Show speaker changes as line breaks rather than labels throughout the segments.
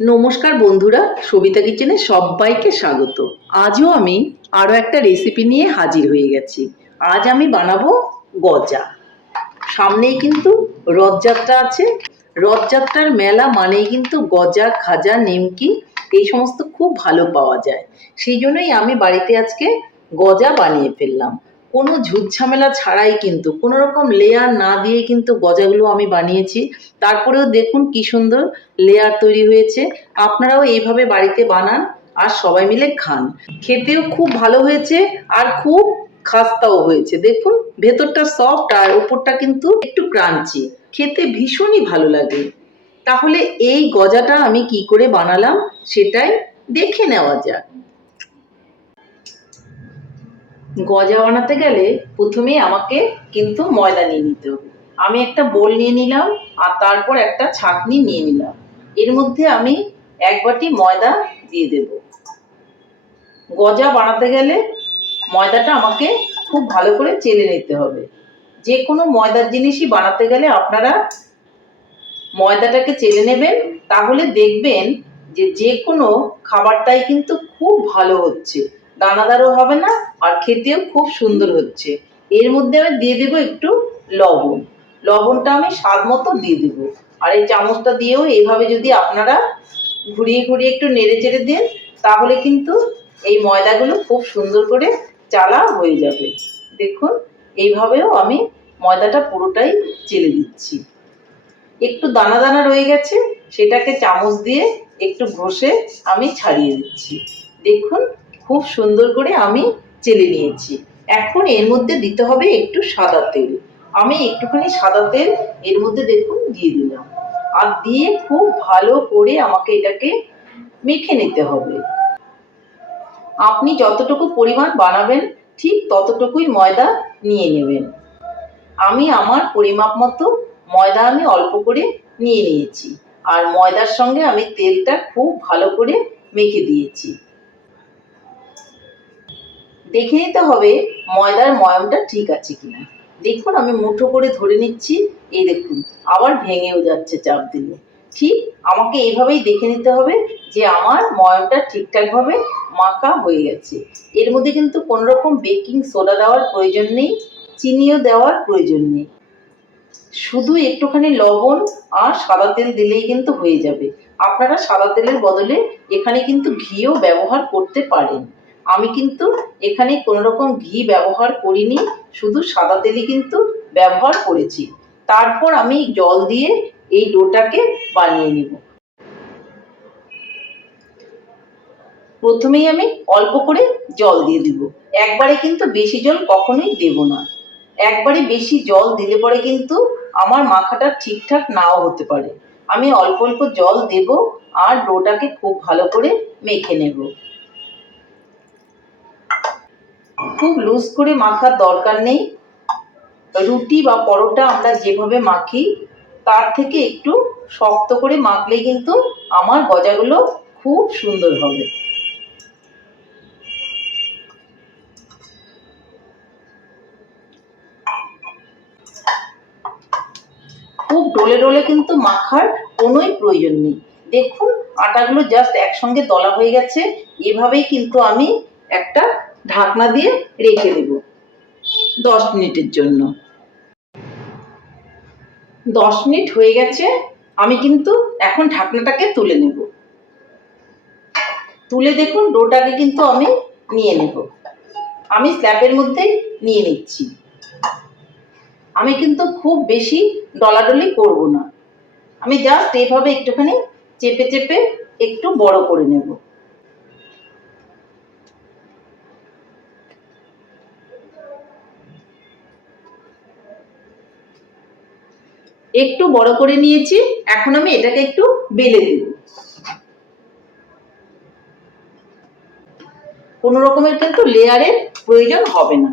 নমস্কার বন্ধুরা, সবিতা কিচেনে সবাইকে স্বাগত। আজও আমি আরও একটা রেসিপি নিয়ে হাজির হয়ে গেছি। আজ আমি বানাবো গজা। সামনেই কিন্তু রথযাত্রা আছে। রথযাত্রার মেলা মানেই কিন্তু গজা, খাজা, নিমকি এই সমস্ত খুব ভালো পাওয়া যায়। সেই জন্যই আমি বাড়িতে আজকে গজা বানিয়ে ফেললাম। কোনো ঝুট ঝামেলা ছাড়াই কিন্তু, কোনো রকম লেয়ার না দিয়ে কিন্তু গজাগুলো আমি বানিয়েছি। তারপরেও দেখুন কি সুন্দর লেয়ার তৈরি হয়েছে। আপনারাও এইভাবে বাড়িতে বানান আর সবাই মিলে খান। খেতেও খুব ভালো হয়েছে আর খুব খাস্তাও হয়েছে। দেখুন, ভেতরটা সফট আর ওপরটা কিন্তু একটু ক্রাঞ্চি খেতে ভীষণই ভালো লাগে। তাহলে এই গজাটা আমি কি করে বানালাম সেটাই দেখে নেওয়া যাক। গজা বানাতে গেলে প্রথমেই আমাকে কিন্তু ময়দা নিয়ে নিতে হবে। আমি একটা বোল নিয়ে নিলাম, আর তারপর একটা ছাঁকনি নিয়ে নিলাম। এর মধ্যে আমি এক বাটি ময়দা দিয়ে দেব। গজা বানাতে গেলে ময়দাটা আমাকে খুব ভালো করে চেলে নিতে হবে। যে কোনো ময়দার জিনিসই বানাতে গেলে আপনারা ময়দাটাকে চেলে নেবেন, তাহলে দেখবেন যে যে কোনো খাবারটাই কিন্তু খুব ভালো হচ্ছে। দানাদারও হবে না আর খেতেও খুব সুন্দর হচ্ছে। এর মধ্যে আমি দিয়ে দেবো একটু লবণ। লবণটা আমি স্বাদ মতো দিয়ে দেবো। আর এই চামচটা দিয়েও এইভাবে যদি আপনারা ঘুরিয়ে ঘুরিয়ে একটু নেড়ে চেড়ে দেন, তাহলে কিন্তু এই ময়দাগুলো খুব সুন্দর করে চালা হয়ে যাবে। দেখুন, এইভাবেও আমি ময়দাটা পুরোটাই চেলে দিচ্ছি। একটু দানা দানা রয়ে গেছে, সেটাকে চামচ দিয়ে একটু ঘষে আমি ছাড়িয়ে দিচ্ছি। দেখুন খুব সুন্দর করে আমি চেলে নিয়েছি। এখন এর মধ্যে দিতে হবে একটু সাদা তেল। আমি একটুখানি সাদা তেল এর মধ্যে দেখুন দিয়ে দিলাম। আর দিয়ে খুব ভালো করে আমাকে এটাকে মেখে নিতে হবে। আপনি যতটুকু পরিমাণ বানাবেন, ঠিক ততটুকুই ময়দা নিয়ে নেবেন। আমি আমার পরিমাপ মতো ময়দা আমি অল্প করে নিয়ে নিয়েছি। আর ময়দার সঙ্গে আমি তেলটা খুব ভালো করে মেখে দিয়েছি। দেখে নিতে হবে ময়দার ময়মটা ঠিক আছে কিনা। দেখুন, আমি মুঠো করে ধরে নিচ্ছি। এই দেখুন, আবার ভেঙেও যাচ্ছে চাপ দিলে। ঠিক আমাকে এইভাবেই দেখে নিতে হবে যে আমার ময়মটা ঠিকঠাকভাবে মাখা হয়ে গেছে। এর মধ্যে কিন্তু কোনো রকম বেকিং সোডা দেওয়ার প্রয়োজন নেই, চিনিও দেওয়ার প্রয়োজন নেই। শুধু একটুখানি লবণ আর সাদা তেল দিলেই কিন্তু হয়ে যাবে। আপনারা সাদা তেলের বদলে এখানে কিন্তু ঘিও ব্যবহার করতে পারেন। আমি কিন্তু এখানে কোনো রকম ঘি ব্যবহার করিনি, শুধু সাদা তেলই কিন্তু ব্যবহার করেছি। তারপর আমি জল দিয়ে এই ডোটাকে বানিয়ে নেব। প্রথমেই আমি অল্প করে জল দিয়ে দিব। একবারে কিন্তু বেশি জল কখনোই দেব না। একবারে বেশি জল দিলে পরে কিন্তু আমার মাখাটা ঠিকঠাক নাও হতে পারে। আমি অল্প অল্প জল দেব আর ডোটাকে খুব ভালো করে মেখে নেব। খুব লুজ করে মাখার দরকার নেই। রুটি বা পরোটা আমরা যেভাবে মাখি, তার থেকে একটু শক্ত করে মাখলেই কিন্তু আমার গজাগুলো খুব সুন্দর হবে। খুব ডোলে ডোলে কিন্তু মাখার কোনোই প্রয়োজন নেই। দেখুন, আটাগুলো জাস্ট একসঙ্গে দলা হয়ে গেছে। এভাবেই কিন্তু আমি একটা ঢাকনা দিয়ে রেখে দেব। দশ মিনিটের জন্য। দশ মিনিট হয়ে গেছে, আমি কিন্তু এখন ঢাকনাটাকে তুলে নেব। তুলে দেখুন, ডোটাকে কিন্তু আমি নিয়ে নেব। আমি স্ল্যাবের মধ্যে নিয়ে নিচ্ছি। আমি কিন্তু খুব বেশি ডলাডলি করব না। আমি জাস্ট এইভাবে একটুখানি চেপে চেপে একটু বড় করে নেব। একটু বড় করে নিয়েছি, এখন আমি এটাকে একটু বেলে দিব। কোনো রকমের কিন্তু লেয়ারের প্রয়োজন হবে না।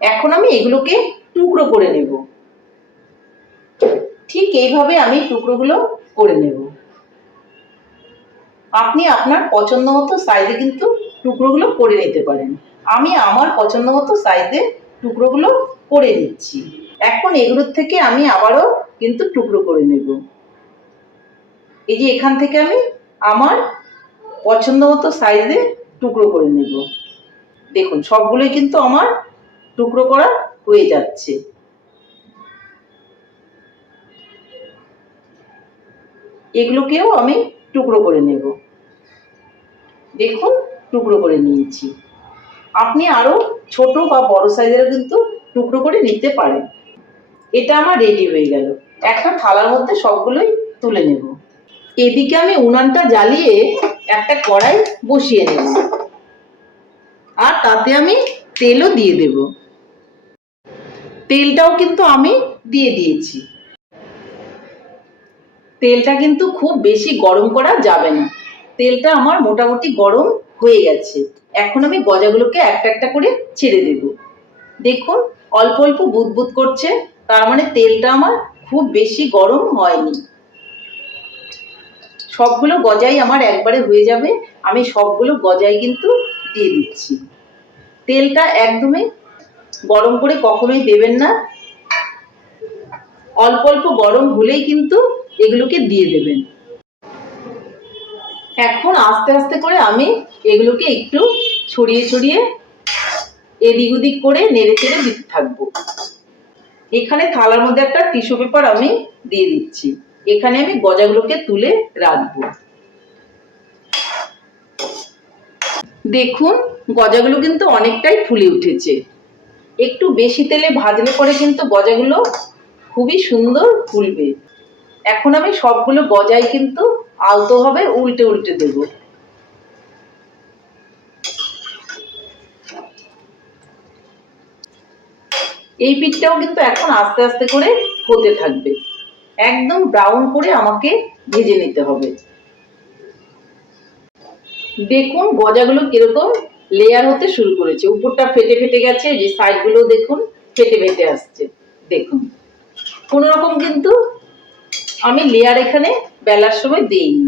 এখন আমি এগুলোকে টুকরো করে নেব। ঠিক এইভাবে আমি টুকরোগুলো করে নেব। আপনি আপনার পছন্দ মতো সাইজে কিন্তু টুকরোগুলো করে নিতে পারেন। আমি আমার পছন্দ মতো সাইজে টুকরোগুলো করে নিচ্ছি। এখন এগুলোর থেকে আমি আবারও কিন্তু টুকরো করে নেব। এই যে এখান থেকে আমি আমার পছন্দ মতো সাইজে টুকরো করে নেব। দেখুন, সবগুলোই কিন্তু আমার টুকরো করা হয়ে যাচ্ছে। এগুলোকেও আমি টুকরো করে নেব। দেখুন টুকরো করে নিয়েছি। আপনি আরও ছোট বা বড় সাইজেরও কিন্তু টুকরো করে নিতে পারেন। এটা আমার রেডি হয়ে গেল। একটা থালার মধ্যে সবগুলোই তুলে নেব। এদিকে আমি উনানটা জ্বালিয়ে একটা কড়াই বসিয়ে নেব আর তাতে আমি তেলও দিয়ে দেব। তেলটাও কিন্তু আমি দিয়ে দিয়েছি। তেলটা কিন্তু খুব বেশি গরম করা যাবে না। তেলটা আমার মোটামুটি গরম হয়ে গেছে। এখন আমি গজাগুলোকে একটা একটা করে ছেড়ে দেব। দেখুন, অল্প অল্প বুদবুদ করছে, তার মানে তেলটা আমার খুব বেশি গরম হয়নি। সবগুলো গজাই আমার একবারে হয়ে যাবে, আমি সবগুলো গজাই কিন্তু দিয়ে দিচ্ছি। তেলটা একদমই গরম করে কখনোই দেবেন না। অল্প অল্প গরম হলেই কিন্তু এগুলোকে দিয়ে দেবেন। এখন আস্তে আস্তে করে আমি এগুলোকে একটু ছড়িয়ে ছড়িয়ে এদিক ওদিক করে নেড়ে চেড়ে দিতে থাকব। এখানে থালার মধ্যে একটা টিস্যু পেপার আমি দিয়ে দিচ্ছি। এখানে আমি গজাগুলোকে তুলে রাখব। দেখুন, গজাগুলো কিন্তু অনেকটাই ফুলে উঠেছে। একটু বেশি তেলে ভাজলে পরে কিন্তু গজাগুলো খুবই সুন্দর ফুলবে। এখন আমি সবগুলো গজাই কিন্তু আলতোভাবে উল্টে উল্টে দেব। এই পিঠটাও কিন্তু এখন আস্তে আস্তে করে হতে থাকবে। একদম ব্রাউন করে আমাকে ভেজে নিতে হবে। দেখুন, গজাগুলো কীরকম লেয়ার হতে শুরু করেছে। উপরটা ফেটে ফেটে গেছে যে সাইডগুলো দেখুন, ফেটে ফেটে আসছে। দেখুন। কোনো রকম কিন্তু আমি লেয়ার এখানে বেলার সময় দেইনি।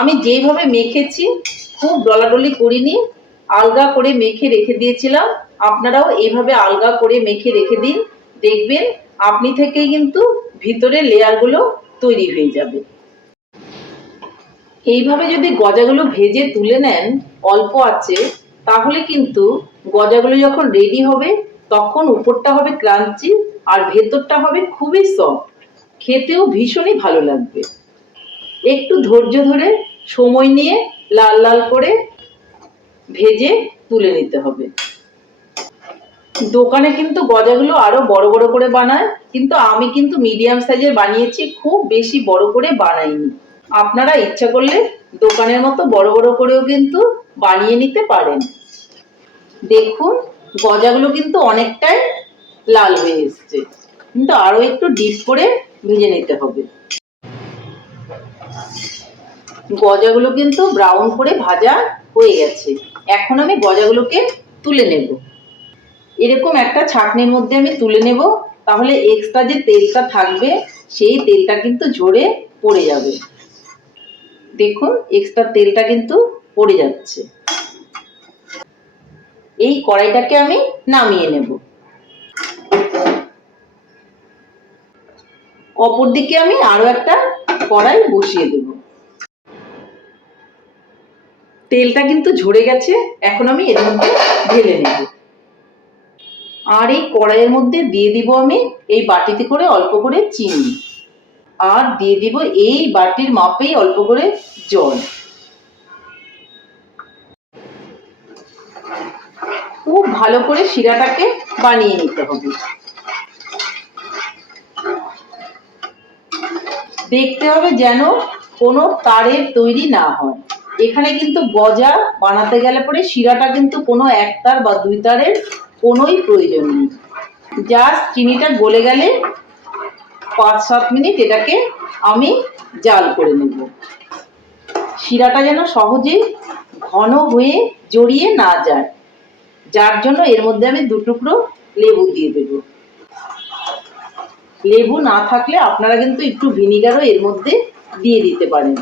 আমি যেভাবে মেখেছি, খুব ডলাডলি করিনি, আলগা করে মেখে রেখে দিয়েছিলাম। আপনারাও এইভাবে আলগা করে মেখে রেখে দিন। দেখবেন আপনি থেকেই কিন্তু ভিতরে লেয়ারগুলো তৈরি হয়ে যাবে। এইভাবে যদি গজাগুলো ভেজে তুলে নেন, অল্প আছে, তাহলে কিন্তু গজাগুলো যখন রেডি হবে, তখন উপরটা হবে ক্রাঞ্চি আর ভেতরটা হবে খুবই সফট খেতেও ভীষণই ভালো লাগবে। একটু ধৈর্য ধরে সময় নিয়ে লাল লাল করে ভেজে তুলে নিতে হবে। দোকানে কিন্তু গজাগুলো আরও বড় বড় করে বানায়, কিন্তু আমি কিন্তু মিডিয়াম সাইজের বানিয়েছি, খুব বেশি বড় করে বানাইনি। আপনারা ইচ্ছা করলে দোকানের মতো বড় বড় করেও কিন্তু বানিয়ে নিতে পারেন। দেখুন, গজাগুলো কিন্তু অনেকটাই লাল হয়ে এসছে। কিন্তু আরও একটু ডিপ করে ভেজে নিতে হবে। গজাগুলো কিন্তু ব্রাউন করে ভাজা হয়ে গেছে। এখন আমি গজাগুলোকে তুলে নেব। এরকম একটা ছাকনির মধ্যে আমি তুলে নেব, তাহলে এক্সট্রা যে তেলটা থাকবে, সেই তেলটা কিন্তু ঝরে পড়ে যাবে। দেখুন এক্সট্রা তেলটা কিন্তু পড়ে যাচ্ছে। এই কড়াইটাকে আমি নামিয়ে নেব। অপর দিকে আমি আরও একটা কড়াই বসিয়ে দেব। তেলটা কিন্তু ঝরে গেছে, এখন আমি এর মধ্যে ঢেলে নেব। আর এই কড়াইয়ের মধ্যে দিয়ে দিব আমি এই বাটিতে করে অল্প করে চিনি। আর দিয়ে দিব এই বাটির মাপেই অল্প করে জল। খুব ভালো করে শিরাটাকে বানিয়ে নিতে হবে। দেখতে হবে যেন কোনো তারের তৈরি না হয়। এখানে কিন্তু গজা বানাতে গেলে পরে শিরাটা কিন্তু কোনো এক তার বা দুই তারের কোনোই প্রয়োজন নেই। জাস্ট চিনিটা গলে গেলে পাঁচ, সাত মিনিট এটাকে আমি জাল করে নেব। শিরাটা যেন সহজে ঘন হয়ে জড়িয়ে না যায়। যার জন্য এর মধ্যে আমি দু টুকরো লেবু দিয়ে দেব। লেবু না থাকলে আপনারা কিন্তু একটু ভিনিগারও এর মধ্যে দিয়ে দিতে পারেন।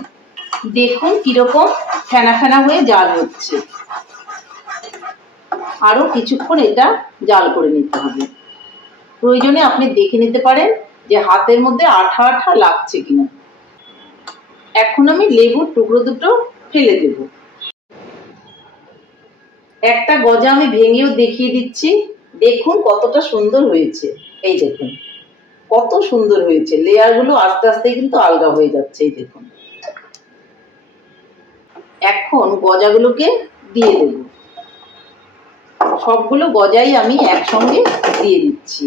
দেখুন কীরকম ফেনা ফেনা হয়ে জাল হচ্ছে। আরও কিছুক্ষণ এটা জাল করে নিতে হবে। প্রয়োজনে আপনি দেখে নিতে পারেন যে হাতের মধ্যে আঠা আঠা লাগছে কিনা। এখন আমি লেবুর টুকরো দুটো ফেলে দেব। একটা গজা আমি ভেঙেও দেখিয়ে দিচ্ছি। দেখুন কতটা সুন্দর হয়েছে। এই দেখুন। কত সুন্দর হয়েছে। লেয়ারগুলো আস্তে আস্তে কিন্তু আলগা হয়ে যাচ্ছে, এই দেখুন। এখন গজাগুলোকে দিয়ে দেব। সবগুলো গজাই আমি একসঙ্গে দিয়ে দিচ্ছি।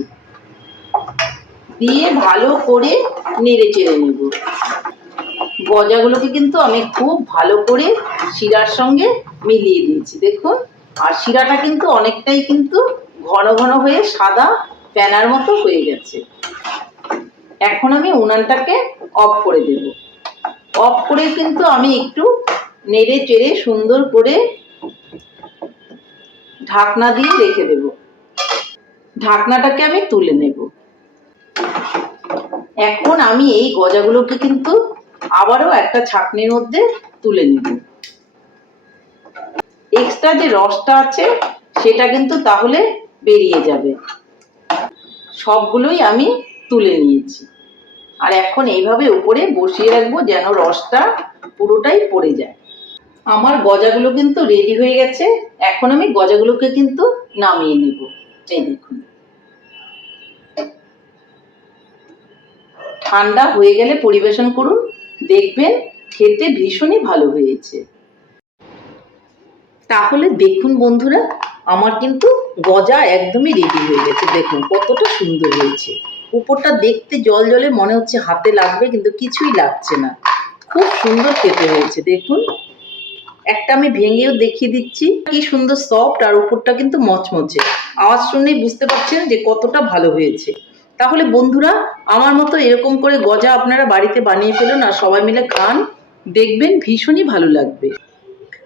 দিয়ে ভালো করে নেড়ে চেড়ে নেব। গজাগুলোকে কিন্তু আমি খুব ভালো করে শিরার সঙ্গে মিলিয়ে দিয়েছি, দেখুন। আর শিরাটা কিন্তু অনেকটাই কিন্তু ঘন ঘন হয়ে সাদা প্যানার মতো হয়ে গেছে। এখন আমি উনানটাকে অফ করে দেব। অফ করে কিন্তু আমি একটু নেড়ে চেড়ে সুন্দর করে ঢাকনা দিয়ে রেখে দেব। ঢাকনাটাকে আমি তুলে নেব। এখন আমি এই গজাগুলোকে কিন্তু আবারও একটা ছাকনির মধ্যে তুলে নেব। এক্সট্রা যে রসটা আছে, সেটা কিন্তু তাহলে বেরিয়ে যাবে। সবগুলোই আমি তুলে নিয়েছি। আর এখন এইভাবে উপরে বসিয়ে রাখব যেন রসটা পুরোটাই পড়ে যায়। আমার গজাগুলো কিন্তু রেডি হয়ে গেছে। এখন আমি গজাগুলোকে কিন্তু নামিয়ে নেব। এই দেখুন। ঠান্ডা হয়ে গেলে পরিবেশন করুন। দেখবেন খেতে ভীষণই ভালো হয়েছে। তাহলে দেখুন বন্ধুরা আমার কিন্তু গজা একদমই রেডি হয়ে গেছে। দেখুন, কতটা সুন্দর হয়েছে। উপরটা দেখতে জল জলে মনে হচ্ছে হাতে লাগবে, কিন্তু কিছুই লাগছে না। খুব সুন্দর খেতে হয়েছে, দেখুন। একটা আমি ভেঙেও দেখিয়ে দিচ্ছি। কি সুন্দর সফট আর উপরটা কিন্তু মচমচে। আওয়াজ শুনেই বুঝতে পারছেন যে কতটা ভালো হয়েছে। তাহলে বন্ধুরা, আমার মতো এরকম করে গজা আপনারা বাড়িতে বানিয়ে ফেলুন আর সবাই মিলে খান। দেখবেন ভীষণই ভালো লাগবে।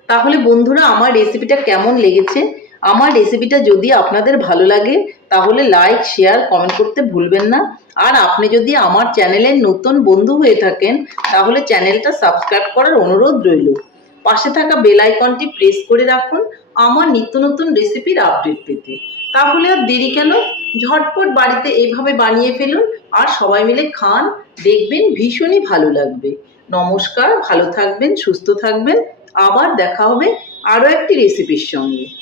তাহলে বন্ধুরা, আমার রেসিপিটা কেমন লেগেছে? আমার রেসিপিটা যদি আপনাদের ভালো লাগে, তাহলে লাইক শেয়ার কমেন্ট করতে ভুলবেন না। আর আপনি যদি আমার চ্যানেলের নতুন বন্ধু হয়ে থাকেন, তাহলে চ্যানেলটা সাবস্ক্রাইব করার অনুরোধ রইল। পাশে থাকা বেল আইকনটি প্রেস করে রাখুন আমার নিত্য নতুন রেসিপির আপডেট পেতে। তাহলে আর দেরি কেন? ঝটপট বাড়িতে এইভাবে বানিয়ে ফেলুন আর সবাই মিলে খান, দেখবেন ভীষণই ভালো লাগবে। নমস্কার, ভালো থাকবেন, সুস্থ থাকবেন। আবার দেখা হবে আরও একটি রেসিপির সঙ্গে।